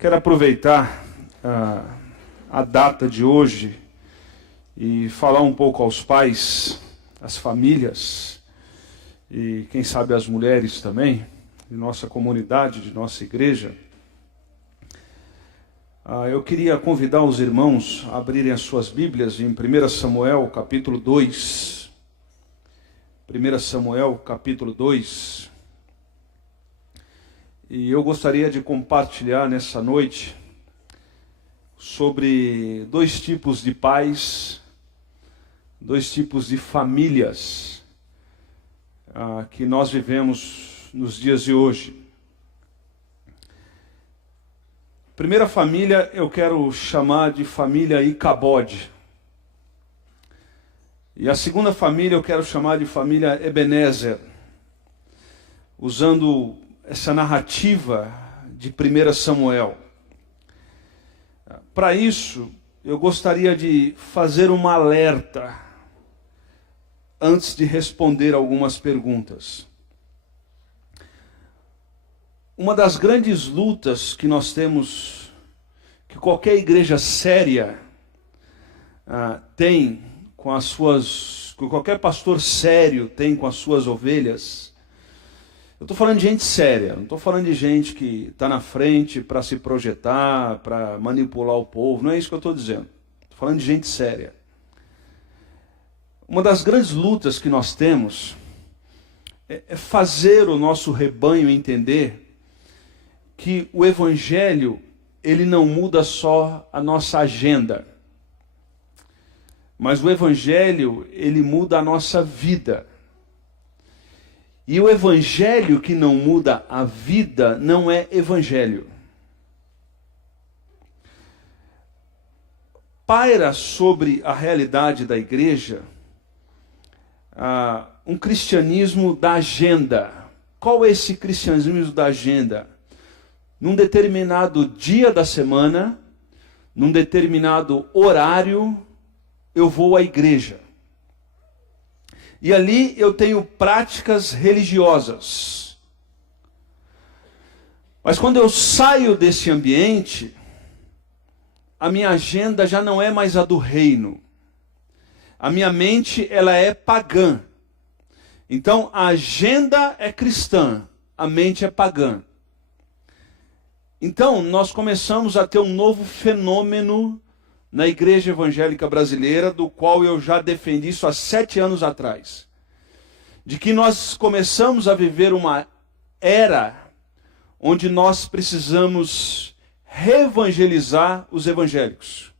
Quero aproveitar a data de hoje e falar um pouco aos pais, às famílias e quem sabe às mulheres também, de nossa comunidade, de nossa igreja. Eu queria convidar os irmãos a abrirem as suas Bíblias em 1 Samuel, capítulo 2. 1 Samuel, capítulo 2. E eu gostaria de compartilhar nessa noite sobre dois tipos de pais, dois tipos de famílias que nós vivemos nos dias de hoje. Primeira família eu quero chamar de família Icabode. E a segunda família eu quero chamar de família Ebenezer, usando essa narrativa de 1 Samuel. Para isso, eu gostaria de fazer uma alerta antes de responder algumas perguntas. Uma das grandes lutas que nós temos, que qualquer igreja séria tem com as suas, que qualquer pastor sério tem com as suas ovelhas. Eu estou falando de gente séria, não estou falando de gente que está na frente para se projetar, para manipular o povo, não é isso que eu estou dizendo. Estou falando de gente séria. Uma das grandes lutas que nós temos é fazer o nosso rebanho entender que o Evangelho, ele não muda só a nossa agenda, mas o Evangelho, ele muda a nossa vida. E o Evangelho que não muda a vida não é Evangelho. Paira sobre a realidade da igreja um cristianismo da agenda. Qual é esse cristianismo da agenda? Num determinado dia da semana, num determinado horário, eu vou à igreja. E ali eu tenho práticas religiosas. Mas quando eu saio desse ambiente, a minha agenda já não é mais a do reino. A minha mente, ela é pagã. Então, a agenda é cristã, a mente é pagã. Então, nós começamos a ter um novo fenômeno na igreja evangélica brasileira, do qual eu já defendi isso há 7 anos atrás. De que nós começamos a viver uma era onde nós precisamos reevangelizar os evangélicos.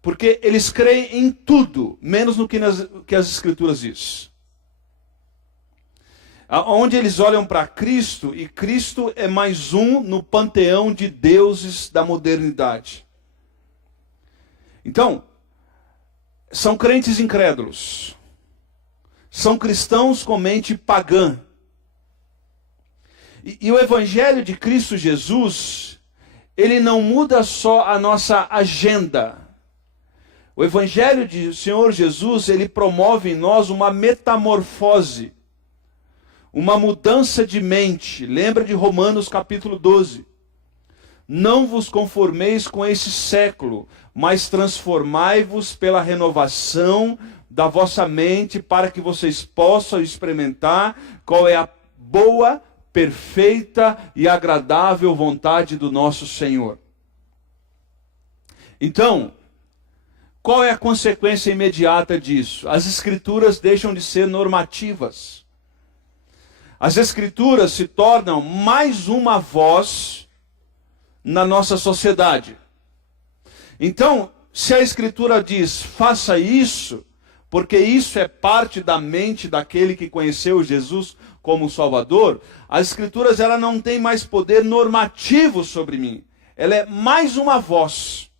Porque eles creem em tudo, menos no que as Escrituras dizem. Onde eles olham para Cristo, e Cristo é mais um no panteão de deuses da modernidade. Então, são crentes incrédulos. São cristãos com mente pagã. E o Evangelho de Cristo Jesus, ele não muda só a nossa agenda. O Evangelho do Senhor Jesus, ele promove em nós uma metamorfose. Uma mudança de mente. Lembra de Romanos capítulo 12. Não vos conformeis com esse século, mas transformai-vos pela renovação da vossa mente, para que vocês possam experimentar qual é a boa, perfeita e agradável vontade do nosso Senhor. Então, qual é a consequência imediata disso? As Escrituras deixam de ser normativas. As Escrituras se tornam mais uma voz na nossa sociedade. Então, se a Escritura diz, faça isso, porque isso é parte da mente daquele que conheceu Jesus como Salvador, as Escrituras ela não tem mais poder normativo sobre mim. Ela é mais uma voz.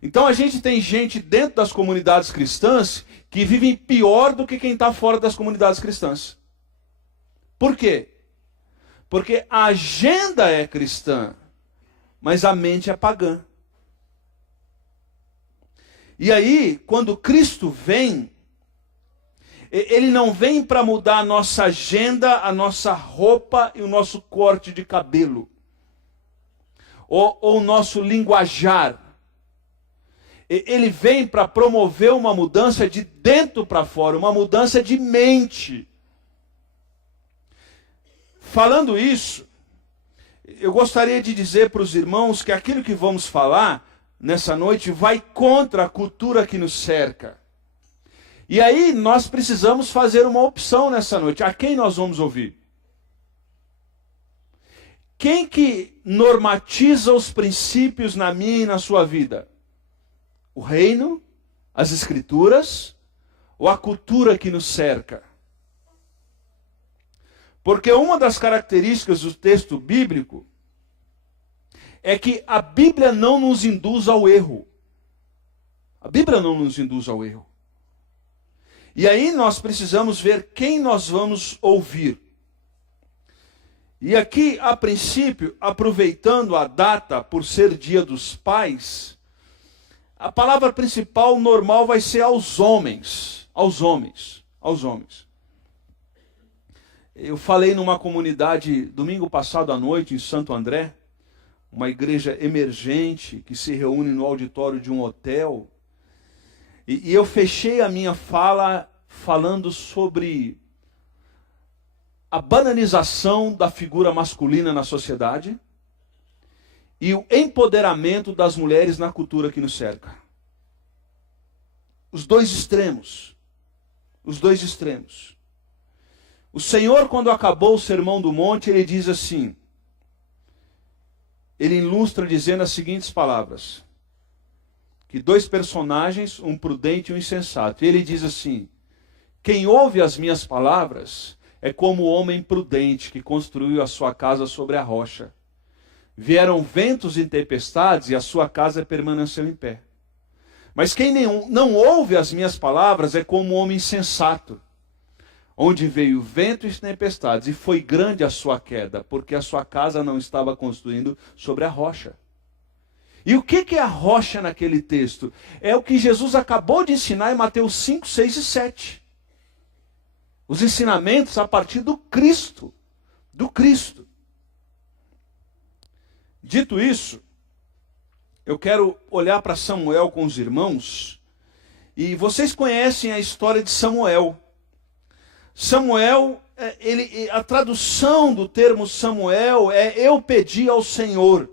Então a gente tem gente dentro das comunidades cristãs que vivem pior do que quem está fora das comunidades cristãs. Por quê? Porque a agenda é cristã, mas a mente é pagã. E aí, quando Cristo vem, Ele não vem para mudar a nossa agenda, a nossa roupa e o nosso corte de cabelo. Ou o nosso linguajar. Ele vem para promover uma mudança de dentro para fora, uma mudança de mente. Falando isso, eu gostaria de dizer para os irmãos que aquilo que vamos falar nessa noite vai contra a cultura que nos cerca. E aí nós precisamos fazer uma opção nessa noite. A quem nós vamos ouvir? Quem que normatiza os princípios na minha e na sua vida? O reino, as escrituras ou a cultura que nos cerca? Porque uma das características do texto bíblico é que a Bíblia não nos induz ao erro. A Bíblia não nos induz ao erro. E aí nós precisamos ver quem nós vamos ouvir. E aqui, a princípio, aproveitando a data por ser Dia dos Pais, a palavra principal normal vai ser aos homens. Aos homens. Aos homens. Eu falei numa comunidade domingo passado à noite em Santo André, uma igreja emergente que se reúne no auditório de um hotel. E eu fechei a minha fala falando sobre a banalização da figura masculina na sociedade e o empoderamento das mulheres na cultura que nos cerca. Os dois extremos. Os dois extremos. O Senhor, quando acabou o Sermão do Monte, ele diz assim, ele ilustra dizendo as seguintes palavras, que dois personagens, um prudente e um insensato. E ele diz assim, quem ouve as minhas palavras é como o homem prudente que construiu a sua casa sobre a rocha. Vieram ventos e tempestades e a sua casa permaneceu em pé. Mas quem não ouve as minhas palavras é como um homem insensato, onde veio vento e tempestades, e foi grande a sua queda, porque a sua casa não estava construindo sobre a rocha. E o que é a rocha naquele texto? É o que Jesus acabou de ensinar em Mateus 5, 6 e 7. Os ensinamentos a partir do Cristo. Do Cristo. Dito isso, eu quero olhar para Samuel com os irmãos. E vocês conhecem a história de Samuel. Samuel, a tradução do termo Samuel é eu pedi ao Senhor.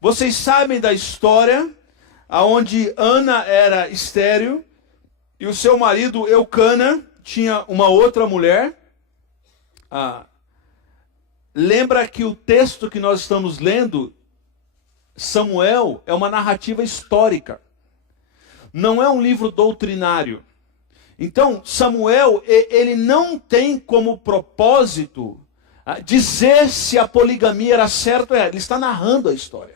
Vocês sabem da história onde Ana era estéril e o seu marido Eucana tinha uma outra mulher. Lembra que o texto que nós estamos lendo, Samuel, é uma narrativa histórica. Não é um livro doutrinário. Então, Samuel, ele não tem como propósito dizer se a poligamia era certa ou errada. Ele está narrando a história.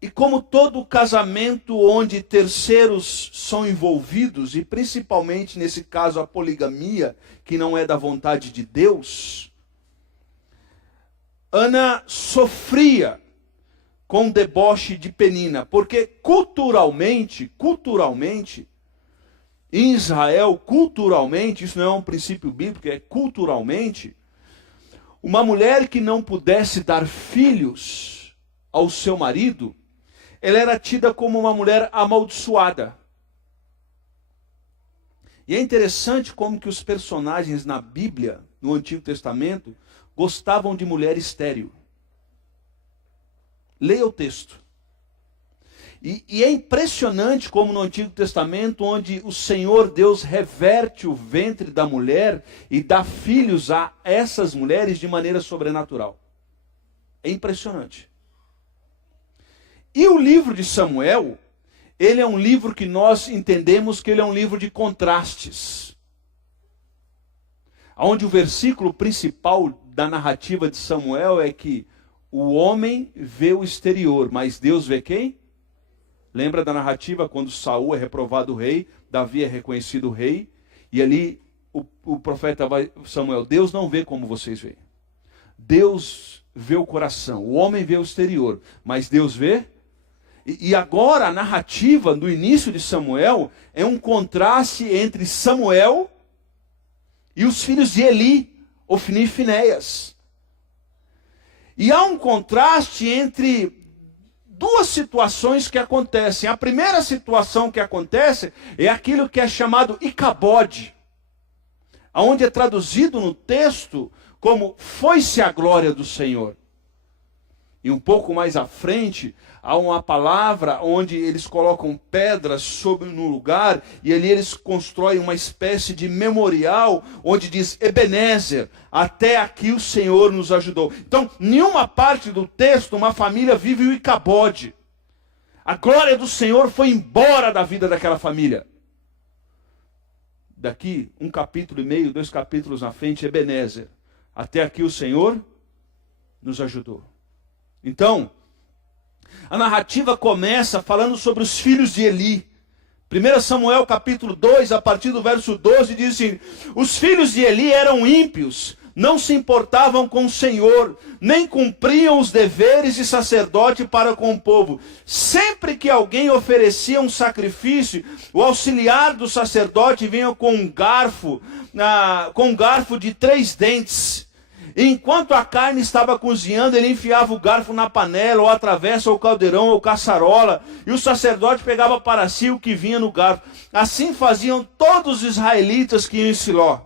E como todo casamento onde terceiros são envolvidos, e principalmente nesse caso a poligamia, que não é da vontade de Deus, Ana sofria com o deboche de Penina, porque culturalmente, em Israel, culturalmente, isso não é um princípio bíblico, é culturalmente, uma mulher que não pudesse dar filhos ao seu marido, ela era tida como uma mulher amaldiçoada. E é interessante como que os personagens na Bíblia, no Antigo Testamento, gostavam de mulher estéril. Leia o texto. E é impressionante como no Antigo Testamento, onde o Senhor Deus reverte o ventre da mulher e dá filhos a essas mulheres de maneira sobrenatural. É impressionante. E o livro de Samuel, ele é um livro que nós entendemos que ele é um livro de contrastes. Onde o versículo principal da narrativa de Samuel é que o homem vê o exterior, mas Deus vê quem? Lembra da narrativa quando Saul é reprovado rei, Davi é reconhecido rei, e ali o profeta Samuel, Deus não vê como vocês veem. Deus vê o coração, o homem vê o exterior, mas Deus vê. E agora a narrativa do início de Samuel é um contraste entre Samuel e os filhos de Eli, Ofni e Finéias. E há um contraste entre duas situações que acontecem. A primeira situação que acontece é aquilo que é chamado Icabode, onde é traduzido no texto como foi-se a glória do Senhor. E um pouco mais à frente, há uma palavra onde eles colocam pedras sobre no lugar, e ali eles constroem uma espécie de memorial, onde diz Ebenezer, até aqui o Senhor nos ajudou. Então, nenhuma parte do texto, uma família vive o Icabode. A glória do Senhor foi embora da vida daquela família. Daqui, 1,5 capítulo, 2 capítulos na frente, Ebenezer, até aqui o Senhor nos ajudou. Então, a narrativa começa falando sobre os filhos de Eli. 1 Samuel capítulo 2, a partir do verso 12, diz assim: os filhos de Eli eram ímpios, não se importavam com o Senhor, nem cumpriam os deveres de sacerdote para com o povo. Sempre que alguém oferecia um sacrifício, o auxiliar do sacerdote vinha com um garfo de 3 dentes. Enquanto a carne estava cozinhando, ele enfiava o garfo na panela, ou a travessa, ou o caldeirão, ou caçarola, e o sacerdote pegava para si o que vinha no garfo. Assim faziam todos os israelitas que iam em Siló.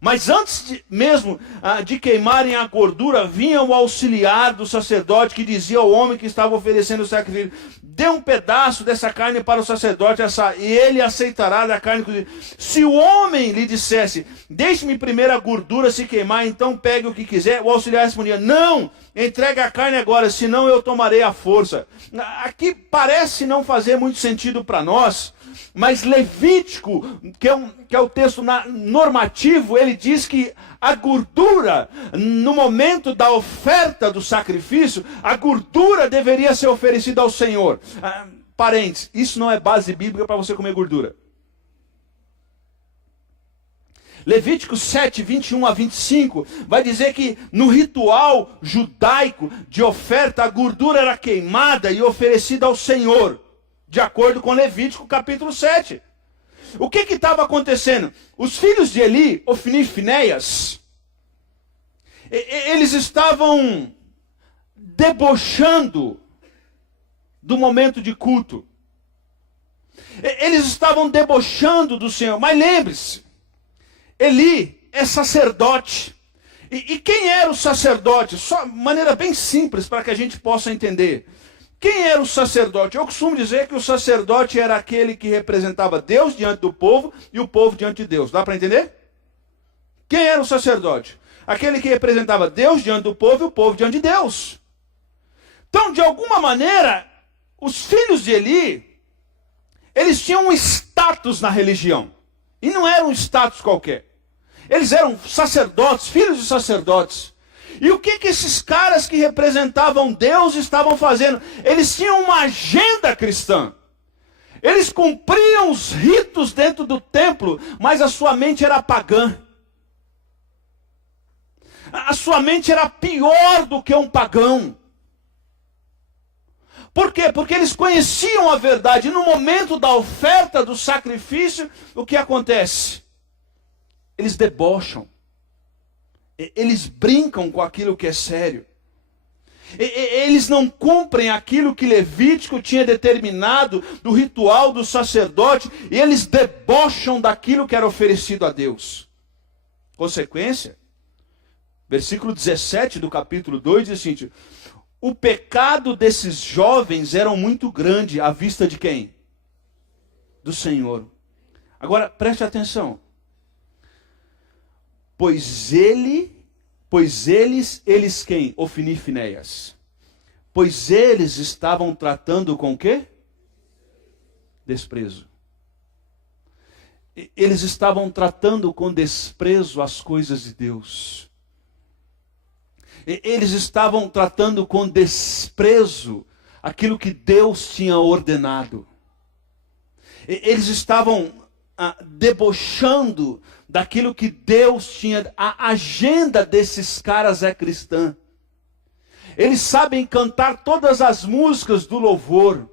Mas antes mesmo de queimarem a gordura, vinha o auxiliar do sacerdote que dizia ao homem que estava oferecendo o sacrifício: dê um pedaço dessa carne para o sacerdote assar, e ele aceitará da carne cozida. Se o homem lhe dissesse: deixe-me primeiro a gordura se queimar, então pegue o que quiser, o auxiliar respondia: não, entregue a carne agora, senão eu tomarei a força. Aqui parece não fazer muito sentido para nós, mas Levítico, que é o texto normativo, ele diz que a gordura, no momento da oferta do sacrifício, a gordura deveria ser oferecida ao Senhor. Parênteses, isso não é base bíblica para você comer gordura. Levítico 7, 21 a 25, vai dizer que no ritual judaico de oferta, a gordura era queimada e oferecida ao Senhor, de acordo com Levítico capítulo 7. O que estava acontecendo? Os filhos de Eli, Ofni e Finéias, eles estavam debochando do momento de culto. Eles estavam debochando do Senhor. Mas lembre-se, Eli é sacerdote. E quem era o sacerdote? Só maneira bem simples para que a gente possa entender. Quem era o sacerdote? Eu costumo dizer que o sacerdote era aquele que representava Deus diante do povo e o povo diante de Deus. Dá para entender? Quem era o sacerdote? Aquele que representava Deus diante do povo e o povo diante de Deus. Então, de alguma maneira, os filhos de Eli, eles tinham um status na religião. E não era um status qualquer. Eles eram sacerdotes, filhos de sacerdotes. E o que esses caras que representavam Deus estavam fazendo? Eles tinham uma agenda cristã. Eles cumpriam os ritos dentro do templo, mas a sua mente era pagã. A sua mente era pior do que um pagão. Por quê? Porque eles conheciam a verdade. E no momento da oferta, do sacrifício, o que acontece? Eles debocham. Eles brincam com aquilo que é sério. Eles não cumprem aquilo que Levítico tinha determinado do ritual do sacerdote. E eles debocham daquilo que era oferecido a Deus. Consequência, versículo 17 do capítulo 2 diz assim: o pecado desses jovens era muito grande à vista de quem? Do Senhor. Agora, preste atenção. Pois eles quem? Ofni e Finéias. Pois eles estavam tratando com o quê? Desprezo. Eles estavam tratando com desprezo as coisas de Deus. Eles estavam tratando com desprezo aquilo que Deus tinha ordenado. Eles estavam debochando daquilo que Deus tinha. A agenda desses caras é cristã. Eles sabem cantar todas as músicas do louvor.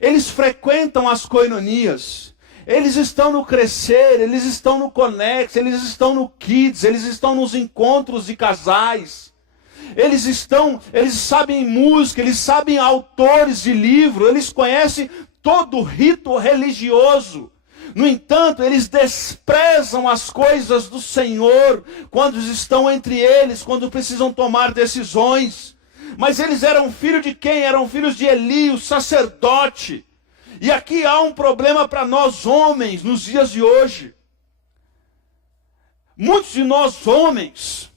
Eles frequentam as coinonias. Eles estão no Crescer, eles estão no Conex, eles estão no Kids, eles estão nos encontros de casais. Eles sabem música, eles sabem autores de livro, eles conhecem todo o rito religioso. No entanto, eles desprezam as coisas do Senhor quando estão entre eles, quando precisam tomar decisões. Mas eles eram filhos de quem? Eram filhos de Eli, o sacerdote. E aqui há um problema para nós homens, nos dias de hoje. Muitos de nós homens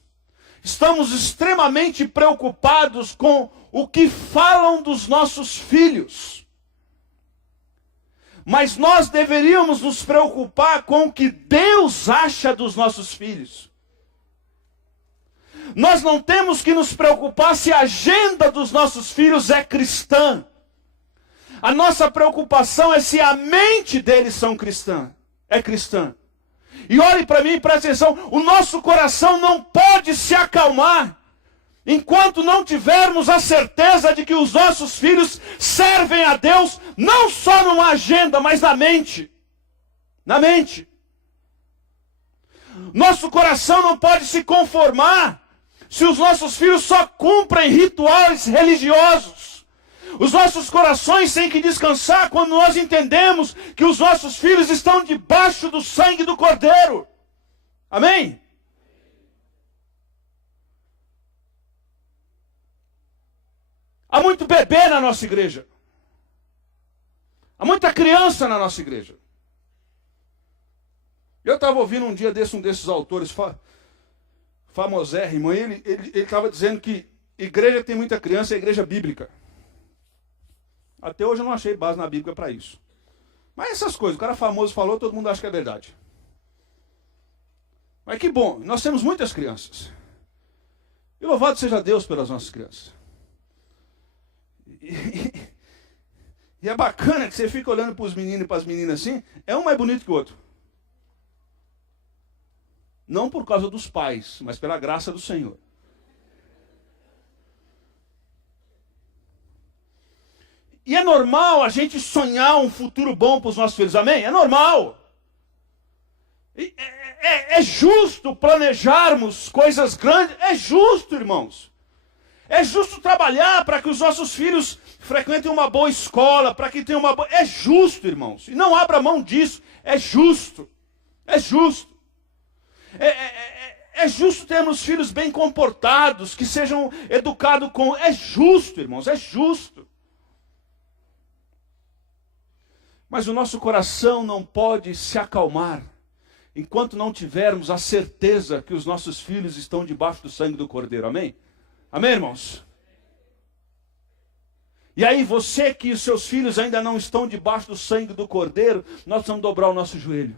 estamos extremamente preocupados com o que falam dos nossos filhos. Mas nós deveríamos nos preocupar com o que Deus acha dos nossos filhos. Nós não temos que nos preocupar se a agenda dos nossos filhos é cristã. A nossa preocupação é se a mente deles é cristã. E olhe para mim e preste atenção, o nosso coração não pode se acalmar enquanto não tivermos a certeza de que os nossos filhos servem a Deus, não só numa agenda, mas na mente. Na mente. Nosso coração não pode se conformar se os nossos filhos só cumprem rituais religiosos. Os nossos corações têm que descansar quando nós entendemos que os nossos filhos estão debaixo do sangue do Cordeiro. Amém? Há muito bebê na nossa igreja. Há muita criança na nossa igreja. Eu estava ouvindo um dia um desses autores famosérrimo, e ele estava dizendo que igreja tem muita criança, é igreja bíblica. Até hoje eu não achei base na Bíblia para isso. Mas essas coisas, o cara famoso falou, todo mundo acha que é verdade. Mas que bom, nós temos muitas crianças. E louvado seja Deus pelas nossas crianças. E é bacana que você fica olhando para os meninos e para as meninas assim, é um mais bonito que o outro. Não por causa dos pais, mas pela graça do Senhor. E é normal a gente sonhar um futuro bom para os nossos filhos, amém? É normal. É justo planejarmos coisas grandes, é justo, irmãos. É justo trabalhar para que os nossos filhos frequentem uma boa escola, para que tenham uma boa... É justo, irmãos. E não abra mão disso, é justo. É justo. É justo termos filhos bem comportados, que sejam educados com... É justo, irmãos, é justo. Mas o nosso coração não pode se acalmar enquanto não tivermos a certeza que os nossos filhos estão debaixo do sangue do Cordeiro. Amém? Amém, irmãos? E aí você que os seus filhos ainda não estão debaixo do sangue do Cordeiro, nós vamos dobrar o nosso joelho.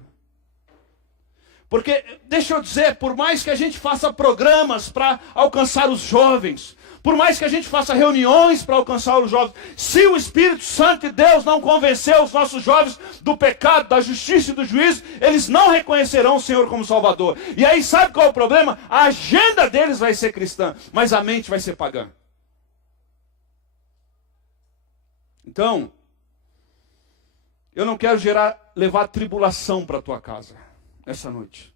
Porque, deixa eu dizer, por mais que a gente faça programas para alcançar os jovens, por mais que a gente faça reuniões para alcançar os jovens, se o Espírito Santo de Deus não convencer os nossos jovens do pecado, da justiça e do juízo, eles não reconhecerão o Senhor como Salvador. E aí sabe qual é o problema? A agenda deles vai ser cristã, mas a mente vai ser pagã. Então, eu não quero levar tribulação para a tua casa essa noite.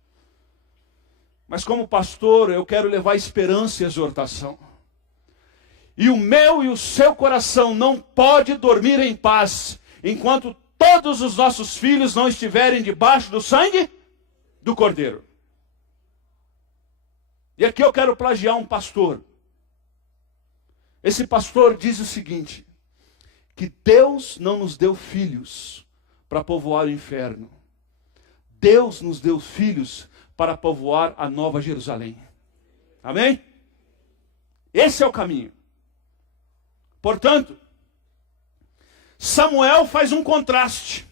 Mas como pastor, eu quero levar esperança e exortação. E o meu e o seu coração não pode dormir em paz enquanto todos os nossos filhos não estiverem debaixo do sangue do Cordeiro. E aqui eu quero plagiar um pastor. Esse pastor diz o seguinte, que Deus não nos deu filhos para povoar o inferno. Deus nos deu filhos para povoar a Nova Jerusalém. Amém? Esse é o caminho. Portanto, Samuel faz um contraste.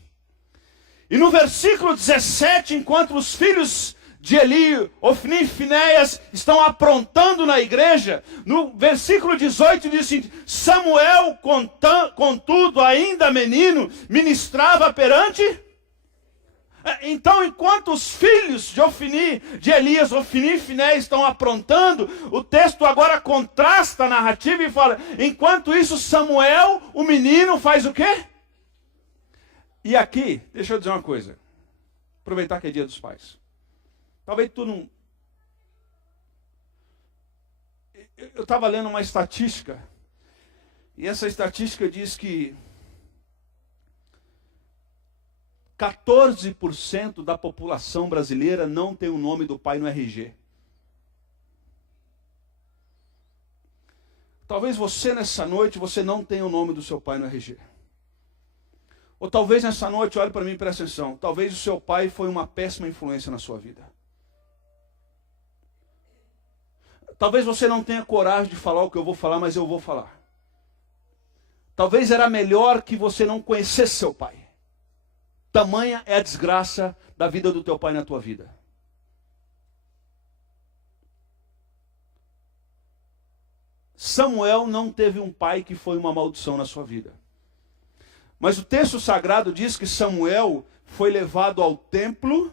E no versículo 17, enquanto os filhos de Eli, Ofni e Finéias estão aprontando na igreja, no versículo 18 diz assim, Samuel, contudo, ainda menino, ministrava perante... Então, enquanto os filhos de Elias, Ofni e Finéias estão aprontando, o texto agora contrasta a narrativa e fala, enquanto isso Samuel, o menino, faz o quê? E aqui, deixa eu dizer uma coisa, aproveitar que é dia dos pais. Talvez tu não... Eu estava lendo uma estatística, e essa estatística diz que 14% da população brasileira não tem o nome do pai no RG. Talvez você nessa noite, você não tenha o nome do seu pai no RG. Ou talvez nessa noite, olhe para mim e preste atenção, talvez o seu pai foi uma péssima influência na sua vida. Talvez você não tenha coragem de falar o que eu vou falar, mas eu vou falar. Talvez era melhor que você não conhecesse seu pai. Tamanha é a desgraça da vida do teu pai na tua vida. Samuel não teve um pai que foi uma maldição na sua vida. Mas o texto sagrado diz que Samuel foi levado ao templo,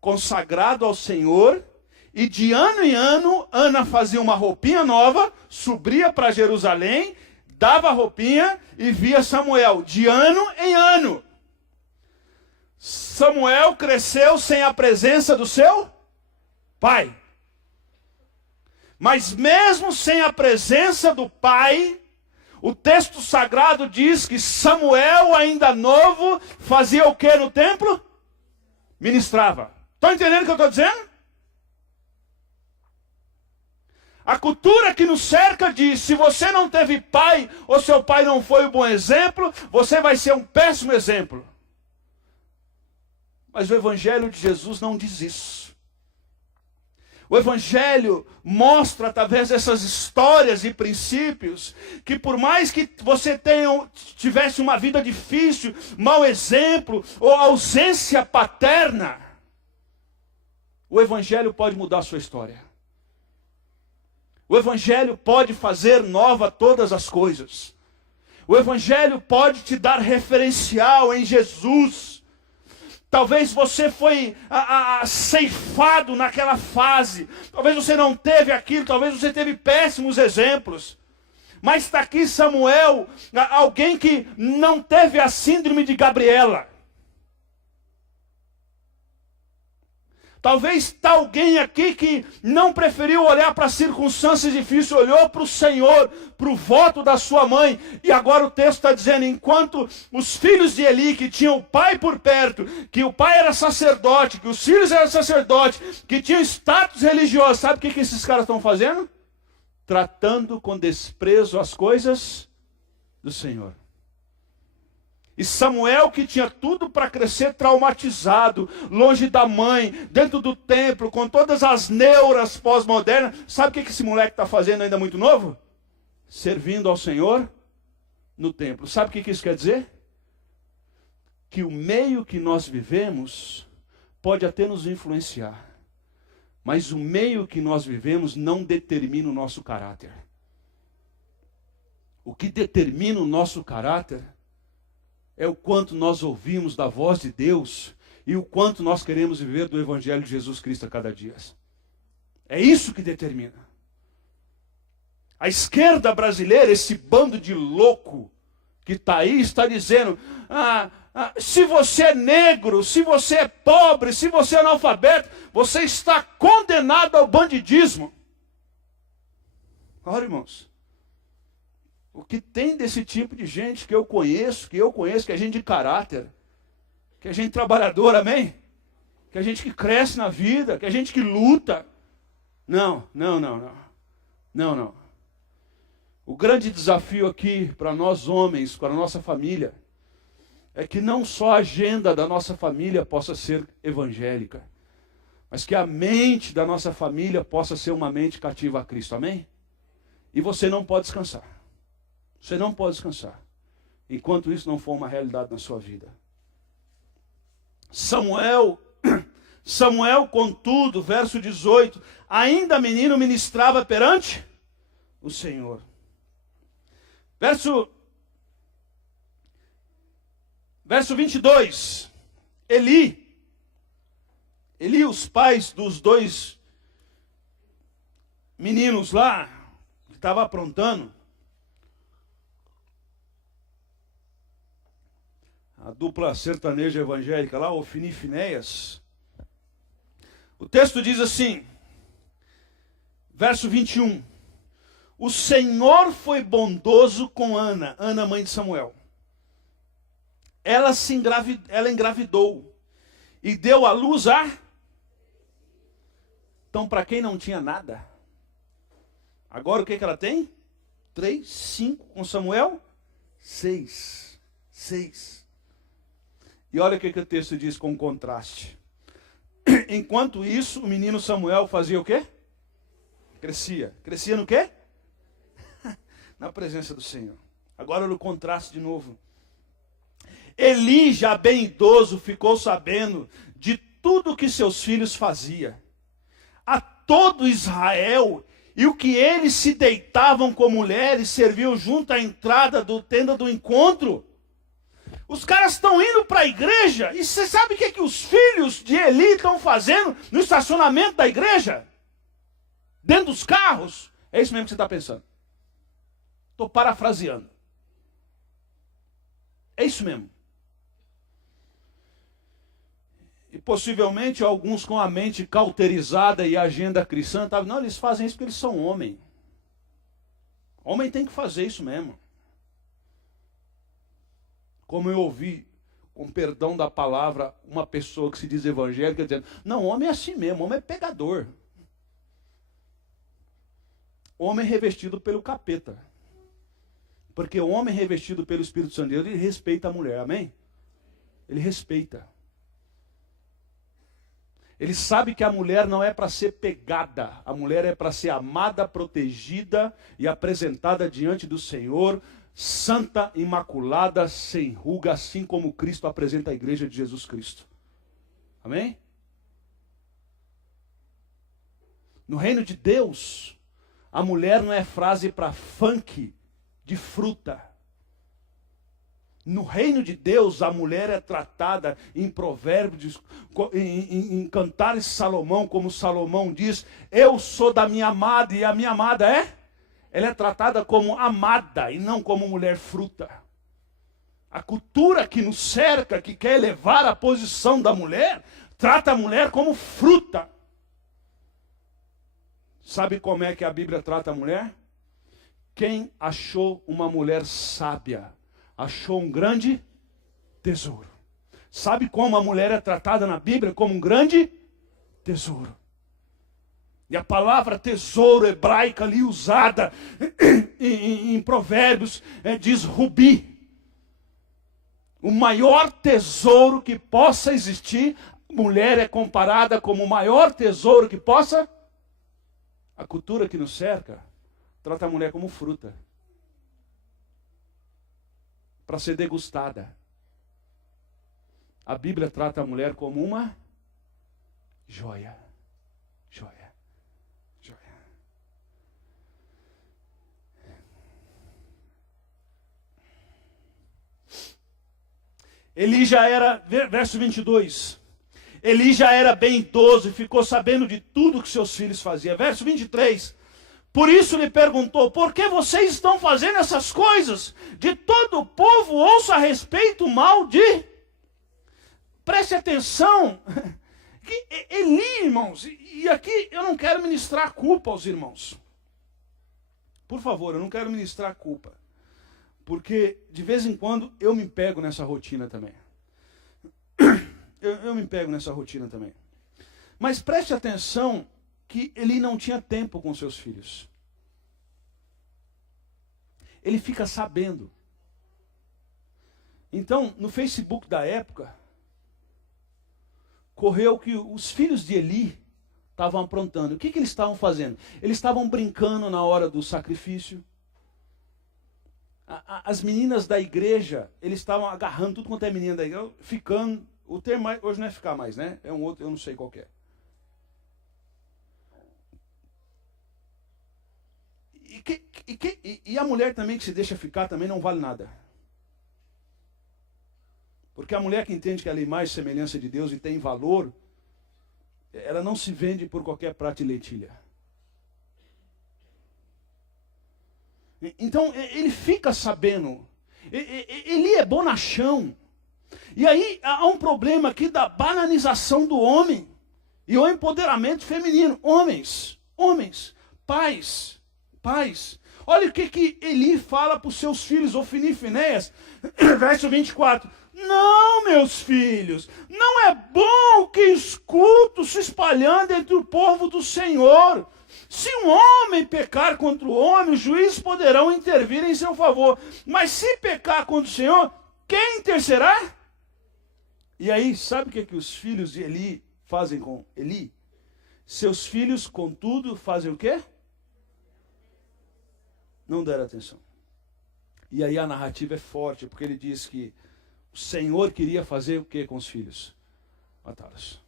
consagrado ao Senhor, e de ano em ano, Ana fazia uma roupinha nova, subia para Jerusalém, dava a roupinha e via Samuel, de ano em ano. Samuel cresceu sem a presença do seu pai. Mas mesmo sem a presença do pai, o texto sagrado diz que Samuel, ainda novo, fazia o que no templo? Ministrava. Estão entendendo o que eu estou dizendo? A cultura que nos cerca diz, se você não teve pai, ou seu pai não foi um bom exemplo, você vai ser um péssimo exemplo. Mas o Evangelho de Jesus não diz isso. O Evangelho mostra, através dessas histórias e princípios, que por mais que você tivesse uma vida difícil, mau exemplo, ou ausência paterna, o Evangelho pode mudar a sua história. O Evangelho pode fazer nova todas as coisas. O Evangelho pode te dar referencial em Jesus. Talvez você foi ceifado naquela fase. Talvez você não teve aquilo. Talvez você teve péssimos exemplos. Mas está aqui Samuel, alguém que não teve a síndrome de Gabriela. Talvez está alguém aqui que não preferiu olhar para circunstâncias difíceis, olhou para o Senhor, para o voto da sua mãe. E agora o texto está dizendo, enquanto os filhos de Eli, que tinham o pai por perto, que o pai era sacerdote, que os filhos eram sacerdotes, que tinham status religioso, sabe o que esses caras estão fazendo? Tratando com desprezo as coisas do Senhor. E Samuel, que tinha tudo para crescer traumatizado, longe da mãe, dentro do templo, com todas as neuras pós-modernas, sabe o que esse moleque está fazendo ainda muito novo? Servindo ao Senhor no templo. Sabe o que isso quer dizer? Que o meio que nós vivemos pode até nos influenciar, mas o meio que nós vivemos não determina o nosso caráter. O que determina o nosso caráter é o quanto nós ouvimos da voz de Deus e o quanto nós queremos viver do Evangelho de Jesus Cristo a cada dia. É isso que determina. A esquerda brasileira, esse bando de louco que está aí, está dizendo, se você é negro, se você é pobre, se você é analfabeto, você está condenado ao bandidismo. Olha, irmãos. O que tem desse tipo de gente que eu conheço, que é gente de caráter, que é gente trabalhadora, amém? Que é gente que cresce na vida, que é gente que luta. Não. O grande desafio aqui para nós homens, para a nossa família, é que não só a agenda da nossa família possa ser evangélica, mas que a mente da nossa família possa ser uma mente cativa a Cristo, amém? E você não pode descansar. Você não pode descansar, enquanto isso não for uma realidade na sua vida. Samuel, contudo, verso 18, ainda menino ministrava perante o Senhor. Verso 22, Eli, Eli, os pais dos dois meninos lá, que estavam aprontando, a dupla sertaneja evangélica lá, Ofni e Finéias, o texto diz assim, verso 21, o Senhor foi bondoso com Ana, Ana mãe de Samuel. Ela engravidou e deu à luz a... Então, para quem não tinha nada, agora o que ela tem? 3, 5, com Samuel, 6. E olha o que o texto diz com contraste. Enquanto isso, o menino Samuel fazia o quê? Crescia. Crescia no quê? Na presença do Senhor. Agora olha o contraste de novo. Eli, já bem idoso, ficou sabendo de tudo que seus filhos faziam. A todo Israel, e o que eles se deitavam com mulheres, serviam junto à entrada do tenda do encontro. Os caras estão indo para a igreja, e você sabe o que os filhos de Eli estão fazendo no estacionamento da igreja? Dentro dos carros? É isso mesmo que você está pensando. Estou parafraseando. É isso mesmo. E possivelmente alguns com a mente cauterizada e a agenda cristã, não, eles fazem isso porque eles são homem. Homem tem que fazer isso mesmo. Como eu ouvi, com perdão da palavra, uma pessoa que se diz evangélica dizendo, não, homem é assim mesmo, homem é pegador. Homem revestido pelo capeta. Porque o homem revestido pelo Espírito Santo de Deus, ele respeita a mulher, amém? Ele respeita. Ele sabe que a mulher não é para ser pegada, a mulher é para ser amada, protegida e apresentada diante do Senhor, santa, imaculada, sem ruga, assim como Cristo apresenta a igreja de Jesus Cristo. Amém? No reino de Deus, a mulher não é frase para funk de fruta. No reino de Deus, a mulher é tratada em Provérbios, em Cantares de Salomão, como Salomão diz, eu sou da minha amada, e a minha amada ela é tratada como amada, e não como mulher fruta. A cultura que nos cerca, que quer elevar a posição da mulher, trata a mulher como fruta. Sabe como é que a Bíblia trata a mulher? Quem achou uma mulher sábia, achou um grande tesouro. Sabe como a mulher é tratada na Bíblia? Como um grande tesouro. E a palavra tesouro hebraica ali usada em Provérbios diz rubi. O maior tesouro que possa existir, mulher é comparada como o maior tesouro que possa. A cultura que nos cerca trata a mulher como fruta, para ser degustada. A Bíblia trata a mulher como uma joia. Joia. Joia. Eli já era, verso 22, Eli já era bem idoso e ficou sabendo de tudo que seus filhos faziam. Verso 23, por isso lhe perguntou, por que vocês estão fazendo essas coisas? De todo o povo ouço a respeito mal de... Preste atenção, que Eli, irmãos, e aqui eu não quero ministrar culpa aos irmãos. Por favor, eu não quero ministrar culpa. Porque de vez em quando eu me pego nessa rotina também. Eu me pego nessa rotina também. Mas preste atenção que ele não tinha tempo com seus filhos. Ele fica sabendo. Então, no Facebook da época, correu que os filhos de Eli estavam aprontando. O que eles estavam fazendo? Eles estavam brincando na hora do sacrifício. As meninas da igreja, eles estavam agarrando tudo quanto é menina da igreja, ficando, o termo hoje não é ficar mais, né? É um outro, eu não sei qual que é. E a mulher também que se deixa ficar também não vale nada. Porque a mulher que entende que ela é a imagem e semelhança de Deus e tem valor, ela não se vende por qualquer prato de lentilha. Então, ele fica sabendo. Ele é bonachão. E aí, há um problema aqui da banalização do homem. E o empoderamento feminino. Homens, pais. Olha o que Eli fala para os seus filhos, Ofni e Finéias, verso 24. Não, meus filhos, não é bom que escuto se espalhando entre o povo do Senhor. Se um homem pecar contra o homem, os juízes poderão intervir em seu favor. Mas se pecar contra o Senhor, quem intercederá? E aí, sabe o que os filhos de Eli fazem com Eli? Seus filhos, contudo, fazem o quê? Não deram atenção. E aí a narrativa é forte, porque ele diz que o Senhor queria fazer o que com os filhos? Matá-los.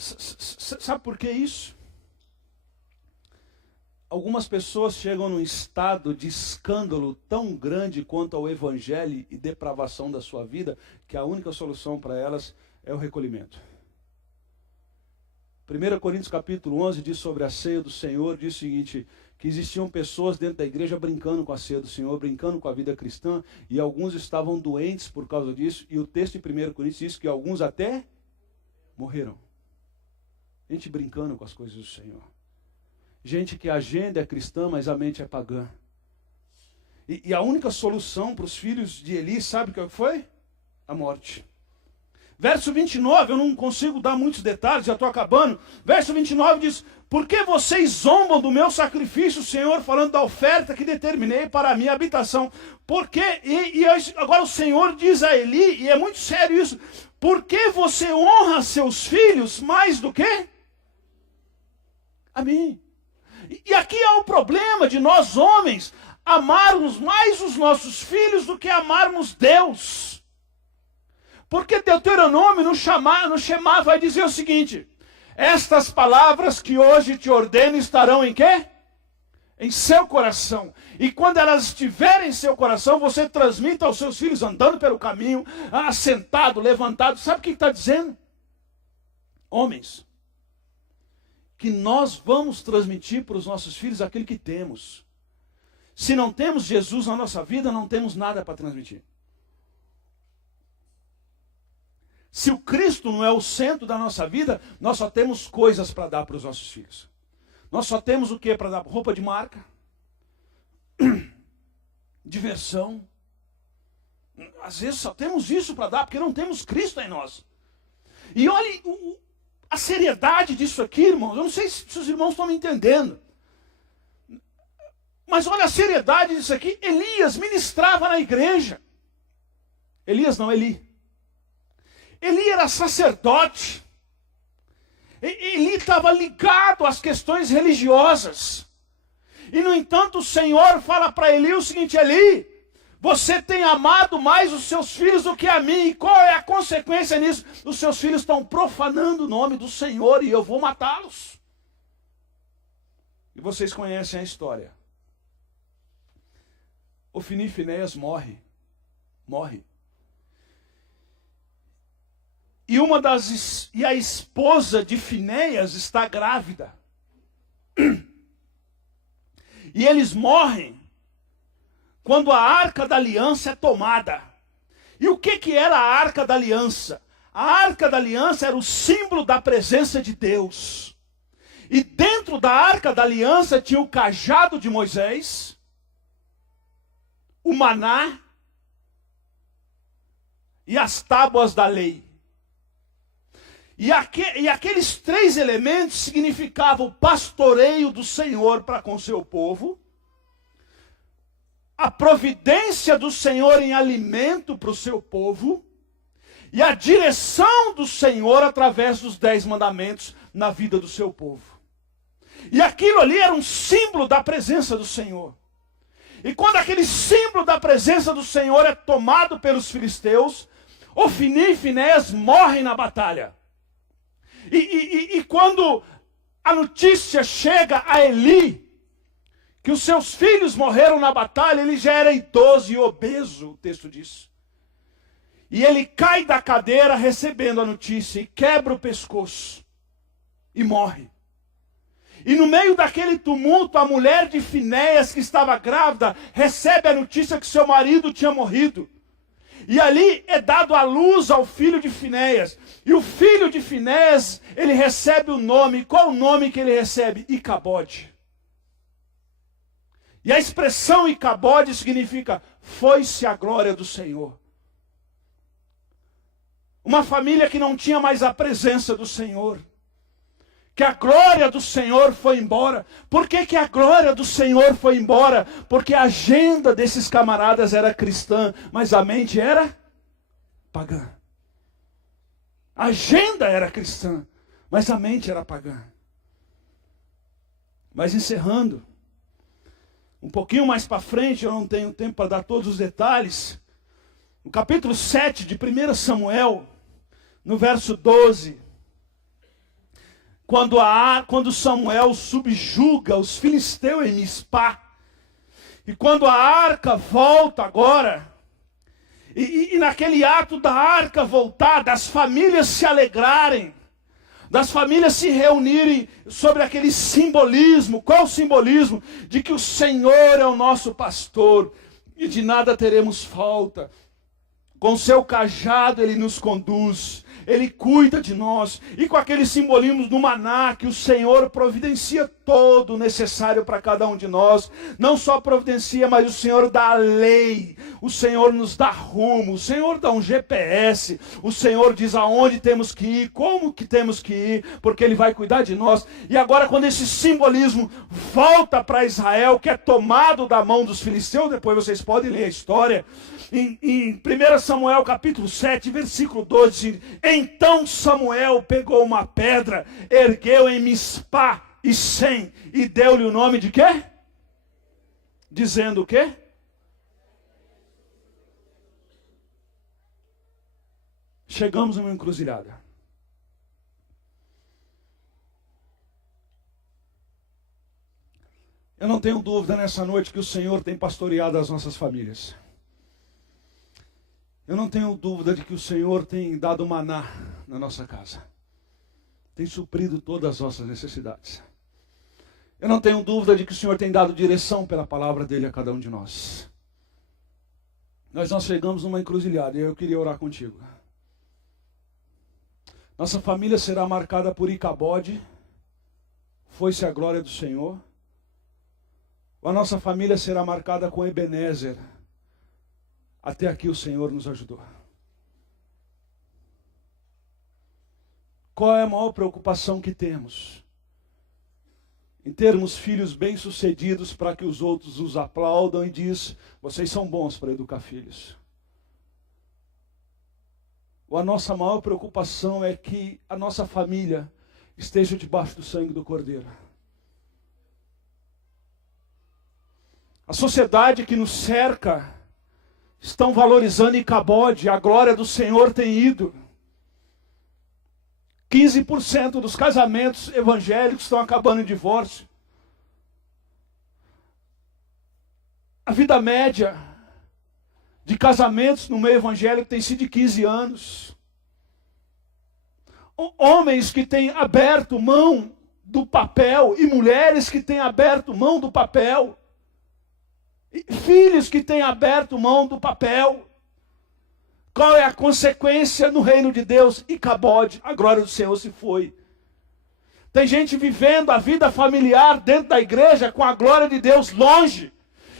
Sabe por que isso? Algumas pessoas chegam num estado de escândalo tão grande quanto ao evangelho e depravação da sua vida, que a única solução para elas é o recolhimento. 1 Coríntios capítulo 11 diz sobre a ceia do Senhor, diz o seguinte, que existiam pessoas dentro da igreja brincando com a ceia do Senhor, brincando com a vida cristã, e alguns estavam doentes por causa disso, e o texto de 1 Coríntios diz que alguns até morreram. Gente brincando com as coisas do Senhor. Gente que a agenda é cristã, mas a mente é pagã. E a única solução para os filhos de Eli, sabe o que foi? A morte. Verso 29, eu não consigo dar muitos detalhes, já estou acabando. Verso 29 diz, por que vocês zombam do meu sacrifício, Senhor, falando da oferta que determinei para a minha habitação? Por quê? E agora o Senhor diz a Eli, e é muito sério isso, por que você honra seus filhos mais do que a mim? E aqui há o problema de nós homens amarmos mais os nossos filhos do que amarmos Deus. Porque Deuteronômio no Shema vai dizer o seguinte, estas palavras que hoje te ordeno estarão em quê? Em seu coração. E quando elas estiverem em seu coração, você transmita aos seus filhos andando pelo caminho, sentado, levantado. Sabe o que está dizendo? Homens, que nós vamos transmitir para os nossos filhos aquilo que temos. Se não temos Jesus na nossa vida, não temos nada para transmitir. Se o Cristo não é o centro da nossa vida, nós só temos coisas para dar para os nossos filhos. Nós só temos o que para dar? Roupa de marca, diversão. Às vezes só temos isso para dar, porque não temos Cristo em nós. E olhe a seriedade disso aqui, irmãos. Eu não sei se os irmãos estão me entendendo. Mas olha a seriedade disso aqui. Elias ministrava na igreja. Elias não, Eli. Eli era sacerdote. Eli estava ligado às questões religiosas. E no entanto o Senhor fala para Eli o seguinte, Eli, você tem amado mais os seus filhos do que a mim. E qual é a consequência nisso? Os seus filhos estão profanando o nome do Senhor e eu vou matá-los. E vocês conhecem a história. Ofni e Finéias morre. E a esposa de Finéias está grávida. E eles morrem quando a Arca da Aliança é tomada. E o que era a Arca da Aliança? A Arca da Aliança era o símbolo da presença de Deus. E dentro da Arca da Aliança tinha o cajado de Moisés, o maná e as tábuas da lei. E aqueles três elementos significavam o pastoreio do Senhor para com seu povo, a providência do Senhor em alimento para o seu povo, e a direção do Senhor através dos 10 mandamentos na vida do seu povo. E aquilo ali era um símbolo da presença do Senhor. E quando aquele símbolo da presença do Senhor é tomado pelos filisteus, Ofni e Finéias morrem na batalha. E quando a notícia chega a Eli, que os seus filhos morreram na batalha, ele já era idoso e obeso, o texto diz. E ele cai da cadeira recebendo a notícia e quebra o pescoço e morre. E no meio daquele tumulto, a mulher de Finéias, que estava grávida, recebe a notícia que seu marido tinha morrido. E ali é dado a luz ao filho de Finéias. E o filho de Finéias, ele recebe o nome. Qual o nome que ele recebe? Icabode. E a expressão Icabode significa: foi-se a glória do Senhor. Uma família que não tinha mais a presença do Senhor. Que a glória do Senhor foi embora. Por que que a glória do Senhor foi embora? Porque a agenda desses camaradas era cristã, mas a mente era pagã. A agenda era cristã, mas a mente era pagã. Mas encerrando, um pouquinho mais para frente, eu não tenho tempo para dar todos os detalhes. No capítulo 7 de 1 Samuel, no verso 12... Quando Samuel subjuga os filisteus em Mispá, e quando a arca volta agora, e naquele ato da arca voltar, das famílias se alegrarem, das famílias se reunirem sobre aquele simbolismo. Qual o simbolismo? De que o Senhor é o nosso pastor, e de nada teremos falta. Com seu cajado ele nos conduz, ele cuida de nós. E com aquele simbolismo do maná, que o Senhor providencia todo o necessário para cada um de nós. Não só providencia, mas o Senhor dá a lei. O Senhor nos dá rumo. O Senhor dá um GPS. O Senhor diz aonde temos que ir, como que temos que ir, porque Ele vai cuidar de nós. E agora, quando esse simbolismo volta para Israel, que é tomado da mão dos filisteus, depois vocês podem ler a história, em 1 Samuel capítulo 7, versículo 12, então Samuel pegou uma pedra, ergueu em Mispá e Sem, e deu-lhe o nome de quê? Dizendo o quê? Chegamos numa encruzilhada. Eu não tenho dúvida nessa noite que o Senhor tem pastoreado as nossas famílias. Eu não tenho dúvida de que o Senhor tem dado maná na nossa casa. Tem suprido todas as nossas necessidades. Eu não tenho dúvida de que o Senhor tem dado direção pela palavra dele a cada um de nós. Nós chegamos numa encruzilhada e eu queria orar contigo. Nossa família será marcada por Icabode. Foi-se a glória do Senhor. A nossa família será marcada com Ebenezer. Até aqui o Senhor nos ajudou. Qual é a maior preocupação que temos? Em termos filhos bem-sucedidos para que os outros os aplaudam e diz, vocês são bons para educar filhos. Ou a nossa maior preocupação é que a nossa família esteja debaixo do sangue do Cordeiro. A sociedade que nos cerca estão valorizando Icabode, a glória do Senhor tem ido. 15% dos casamentos evangélicos estão acabando em divórcio. A vida média de casamentos no meio evangélico tem sido de 15 anos. Homens que têm aberto mão do papel e mulheres que têm aberto mão do papel. Filhos que têm aberto mão do papel. Qual é a consequência no reino de Deus? Icabode, a glória do Senhor se foi. Tem gente vivendo a vida familiar dentro da igreja com a glória de Deus longe.